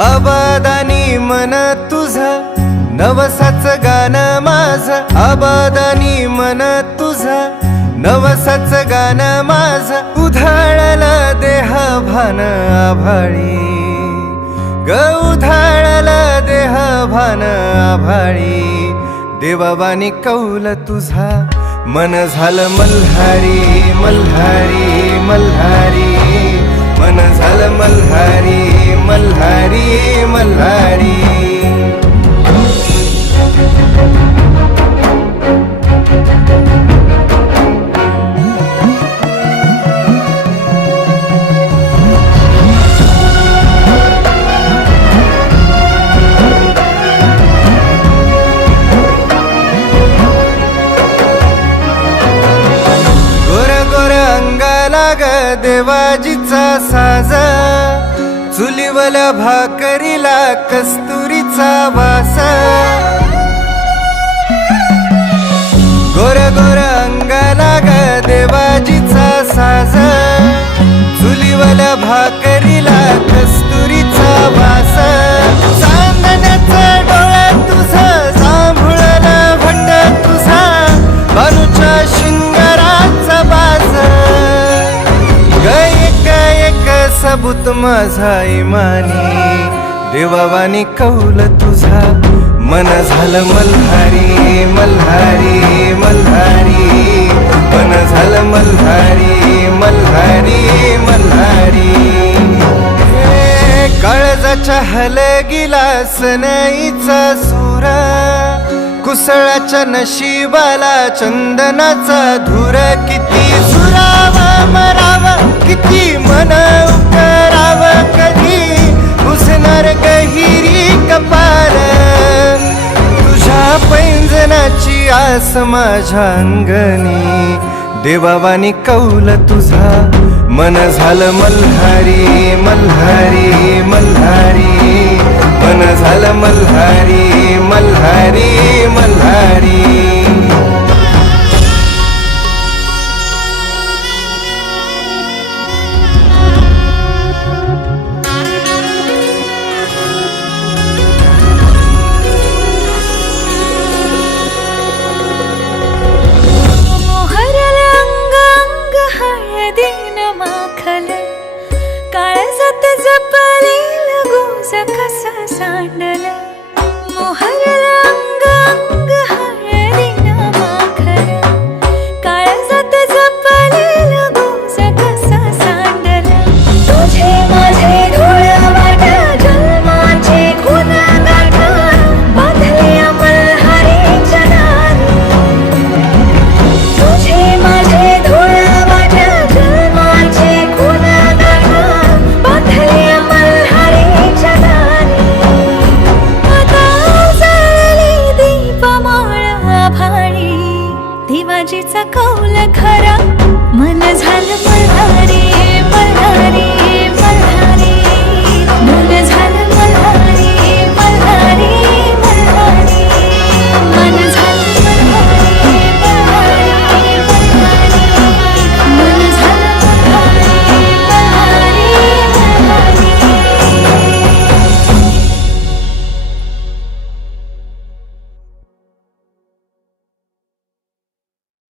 आबादानी मन तुझं नवसाच गाणं माझं, आबादानी मन तुझं नवसाच गाणं माझं, उधाळलं देह भान आभाळी ग, उधाळलं देह भान आभाळी, देवावानी कौल तुझा मन झालं मल्हारी मल्हारी मल्हारी, मन झालं मल्हारी मल्हारी मल्हारी। देवाजीचा साज, चुलीवल्या भाकरीला कस्तुरीचा वास, गोर गोर अंगाला ग देवाजीचा साज, चुलीवल्या भाकरीला कस्तुरीचा वास, चांदण्याचं डोळ्यात तुझं जांभुळला भंड तुझा, भानुच्या शिंगाराचा बाज, सबूत माझा इमानी, देवावानी कौल तुझा मन झालं मल्हारी मल्हारी मल्हारी, मन झालं मल्हारी मल्हारी मल्हारी। काळजाच्या हलगीला सनईचा सूर, कुसळाच्या नशिबाला चंदनाचा धूर, किती सुरावा मरावा किती मन उकराव, कधी पुसणार गहिरी कपाल, तुझ्या पैंजनाची आस माझ्या अंगणी, देवावानी कौल तुझा मन झालं मल्हारी मल्हारी मल्हारी, मन झालं मल्हारी मल्हारी मल्हारी। कसा सांडल मोहरला अंग अंग हळदीनं माखल, काळजात जपलेल गोस कसा सांडल, तुझे माझे धुळवाट जन्माचे खून गाठ, बांधल्या मल्हारीच्या दारी, तुझे माझे धुळवाट जन्माचे खून गाठ, बांधल्या मल्हारीच्या दारी, देवाजीचा कौल खरा मन झालं मल्हारी